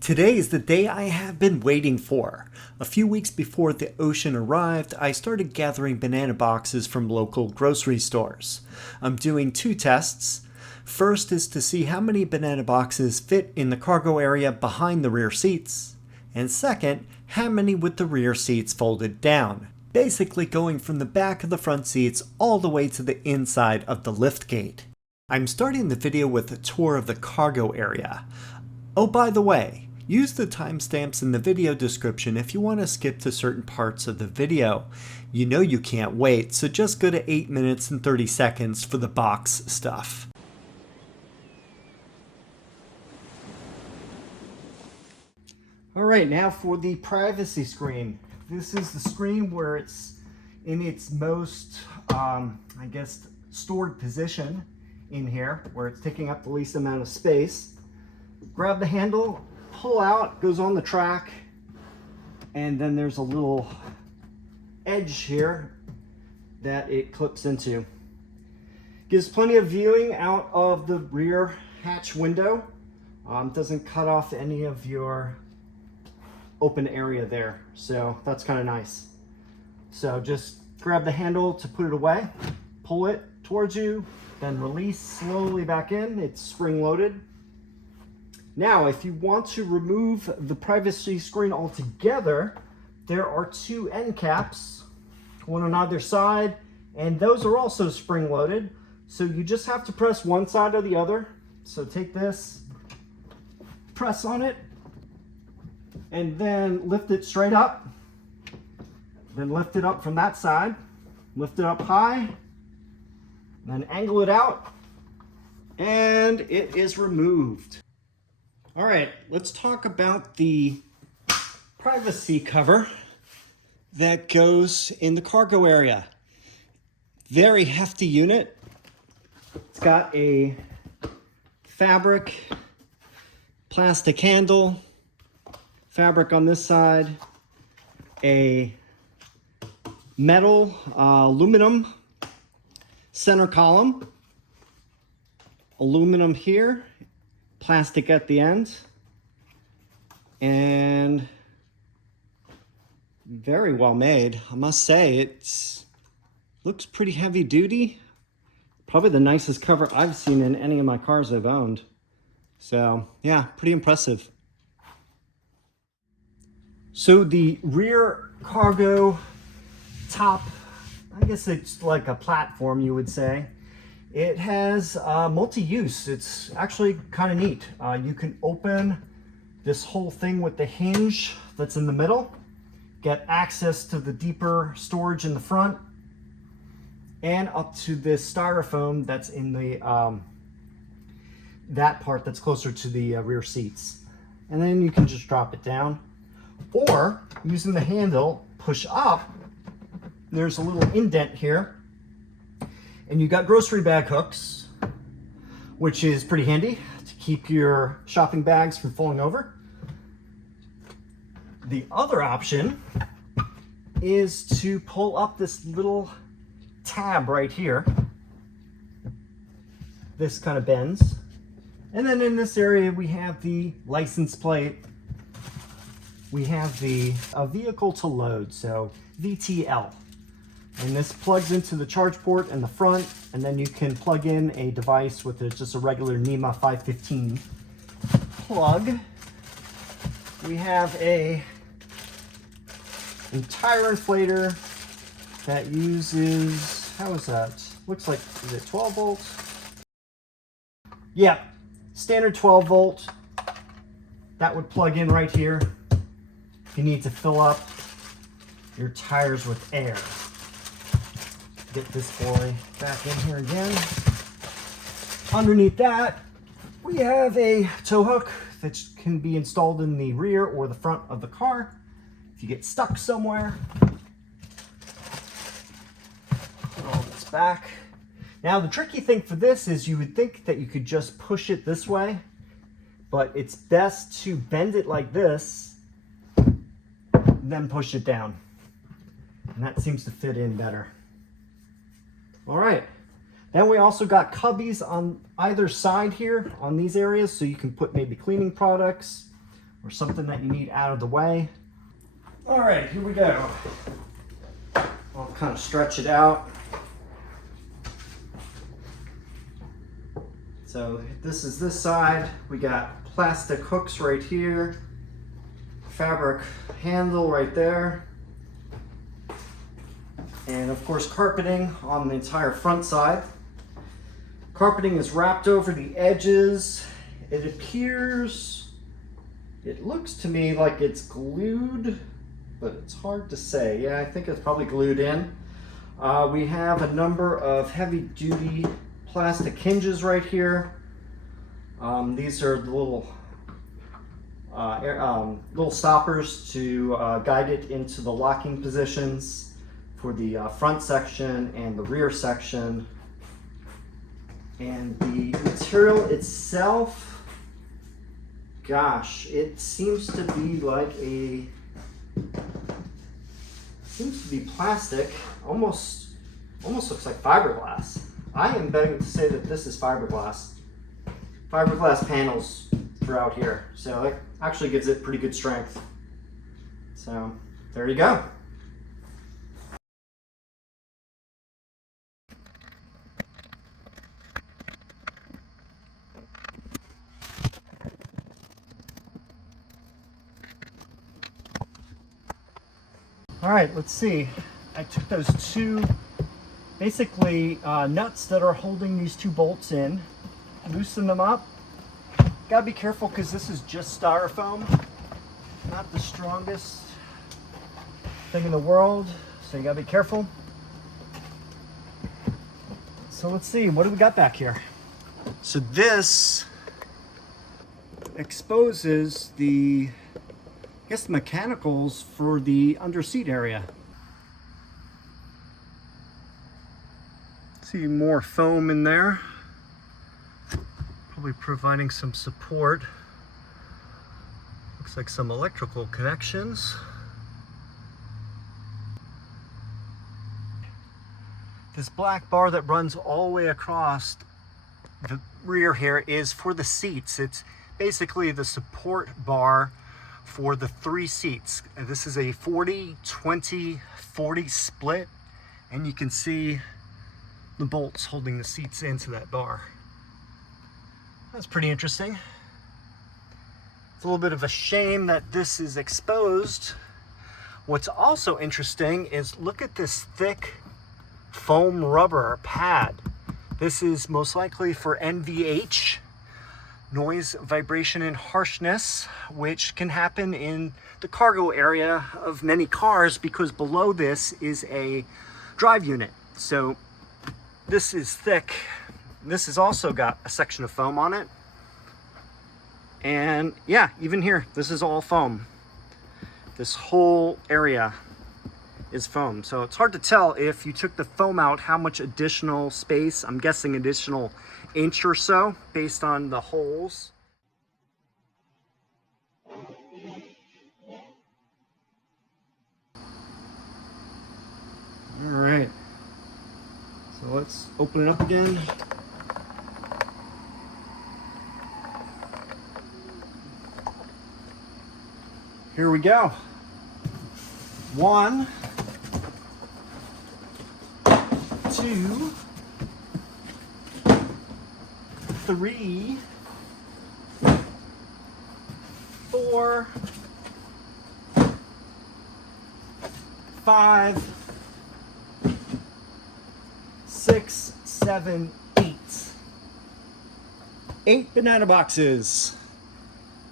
Today is the day I have been waiting for. A few weeks before the Ocean arrived, I started gathering banana boxes from local grocery stores. I'm doing two tests. First is to see how many banana boxes fit in the cargo area behind the rear seats. And second, how many with the rear seats folded down. Basically going from the back of the front seats all the way to the inside of the liftgate. I'm starting the video with a tour of the cargo area. Oh, by the way, use the timestamps in the video description if you want to skip to certain parts of the video. You know you can't wait, so just go to 8 minutes and 30 seconds for the box stuff. Alright, now for the privacy screen. This is the screen where it's in its most, stored position in here, where it's taking up the least amount of space. Grab the handle, pull out, goes on the track, and then there's a little edge here that it clips into. Gives plenty of viewing out of the rear hatch window. Doesn't cut off any of your open area there, so that's kind of nice. So just grab the handle to put it away, pull it towards you, then release slowly back in. It's spring loaded. Now, if you want to remove the privacy screen altogether, there are two end caps, one on either side, and those are also spring loaded. So you just have to press one side or the other. So take this, press on it, and then lift it straight up. Then lift it up from that side, lift it up high, then angle it out, and it is removed. All right, let's talk about the privacy cover that goes in the cargo area. Very hefty unit. It's got a fabric, plastic handle, fabric on this side, a metal aluminum center column, aluminum here, plastic at the end, and very well made. I must say, it looks pretty heavy duty. Probably the nicest cover I've seen in any of my cars I've owned. So yeah, pretty impressive. So the rear cargo top, I guess it's like a platform, you would say. It has multi-use. It's actually kind of neat. You can open this whole thing with the hinge that's in the middle, get access to the deeper storage in the front, and up to this styrofoam that's in the that part that's closer to the rear seats. And then you can just drop it down, or using the handle, push up. There's a little indent here, and you got grocery bag hooks, which is pretty handy to keep your shopping bags from falling over. The other option is to pull up this little tab right here. This kind of bends. And then in this area we have the license plate. We have the vehicle to load, so VTL. And this plugs into the charge port in the front, and then you can plug in a device with just a regular NEMA 515 plug. We have a tire inflator that uses, how is that? Looks like, is it 12 volts? Yeah, standard 12 volt. That would plug in right here if you need to fill up your tires with air. Get this boy back in here again. Underneath that, we have a tow hook that can be installed in the rear or the front of the car if you get stuck somewhere. Put all this back. Now the tricky thing for this is you would think that you could just push it this way, but it's best to bend it like this, then push it down. And that seems to fit in better. All right, then we also got cubbies on either side here on these areas, so you can put maybe cleaning products, or something that you need out of the way. All right, here we go. I'll kind of stretch it out. So this is this side. We got plastic hooks right here, fabric handle right there, and of course carpeting on the entire front side. Carpeting is wrapped over the edges. It appears, it looks to me like it's glued, but it's hard to say. Yeah, I think it's probably glued in. We have a number of heavy duty plastic hinges right here. These are the little stoppers to guide it into the locking positions for the front section and the rear section. And the material itself, gosh, it seems to be like plastic, almost looks like fiberglass. I am betting to say that this is fiberglass panels throughout here. So that actually gives it pretty good strength. So there you go. All right, let's see. I took those two basically nuts that are holding these two bolts in, loosen them up. Gotta be careful because this is just styrofoam, not the strongest thing in the world, so you gotta be careful. So let's see, what do we got back here? So this exposes the, I guess, the mechanicals for the under seat area. See more foam in there, probably providing some support. Looks like some electrical connections. This black bar that runs all the way across the rear here is for the seats. It's basically the support bar for the 3 seats. This is a 40-20-40 split, and you can see the bolts holding the seats into that bar. That's pretty interesting. It's a little bit of a shame that this is exposed. What's also interesting is look at this thick foam rubber pad. This is most likely for NVH, noise, vibration, and harshness, which can happen in the cargo area of many cars because below this is a drive unit. So this is thick. This has also got a section of foam on it. And yeah, even here, this is all foam. This whole area is foam. So it's hard to tell if you took the foam out, how much additional space. I'm guessing additional inch or so based on the holes. All right. So let's open it up again. Here we go. 1, 2, 3, 4, 5, 6, 7, 8. 8 banana boxes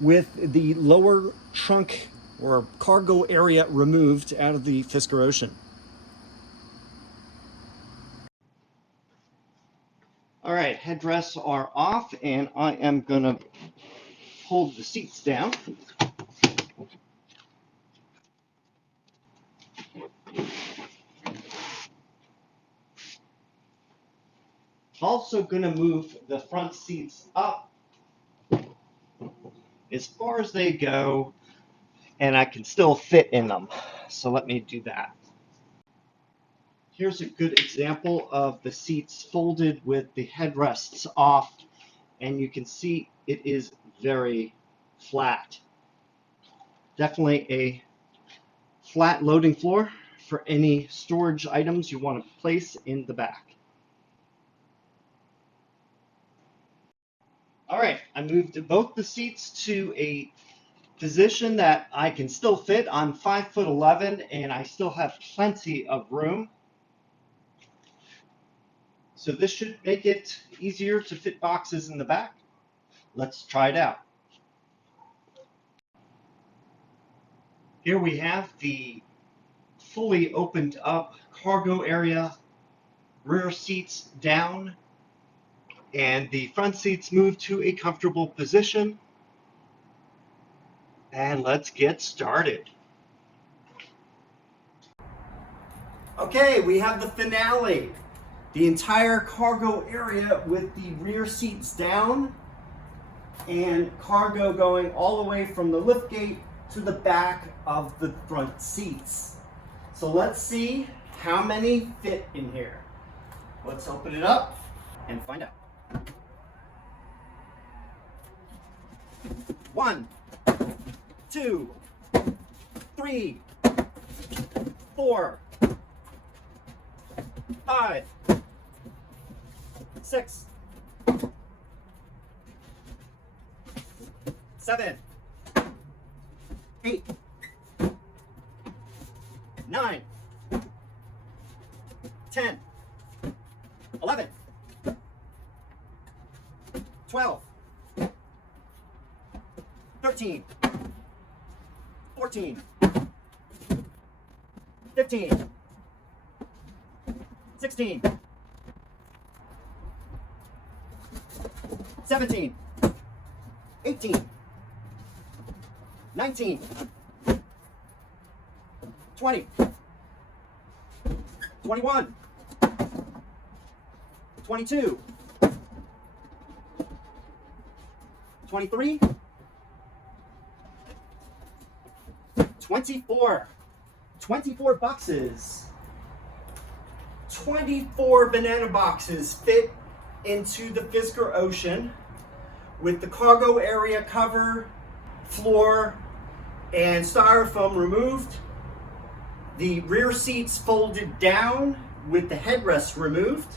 with the lower trunk or cargo area removed out of the Fisker Ocean. All right, headrests are off, and I am gonna hold the seats down. Also gonna move the front seats up as far as they go, and I can still fit in them. So let me do that. Here's a good example of the seats folded with the headrests off, and you can see it is very flat. Definitely a flat loading floor for any storage items you want to place in the back. All right, I moved both the seats to a position that I can still fit. I'm 5'11" and I still have plenty of room. So this should make it easier to fit boxes in the back. Let's try it out. Here we have the fully opened up cargo area, rear seats down, and the front seats moved to a comfortable position. And let's get started. Okay, we have the finale. The entire cargo area with the rear seats down and cargo going all the way from the liftgate to the back of the front seats. So let's see how many fit in here. Let's open it up and find out. 1, 2, 3, 4, 5, 6, 7, 8, 9, 10, 11, 12, 13, 14, 15, 16, 17, 18, 19, 20, 21, 22, 23, 24. 24 boxes. 24 banana boxes fit into the Fisker Ocean with the cargo area cover, floor, and styrofoam removed. The rear seats folded down with the headrest removed,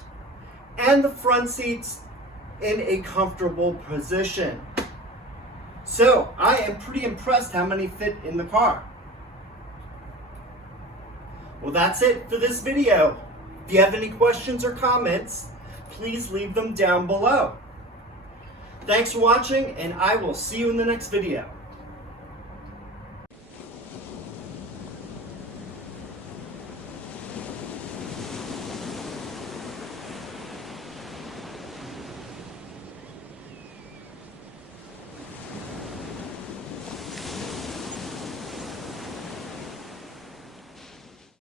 and the front seats in a comfortable position. So I am pretty impressed how many fit in the car. Well, that's it for this video. If you have any questions or comments, please leave them down below. Thanks for watching, and I will see you in the next video.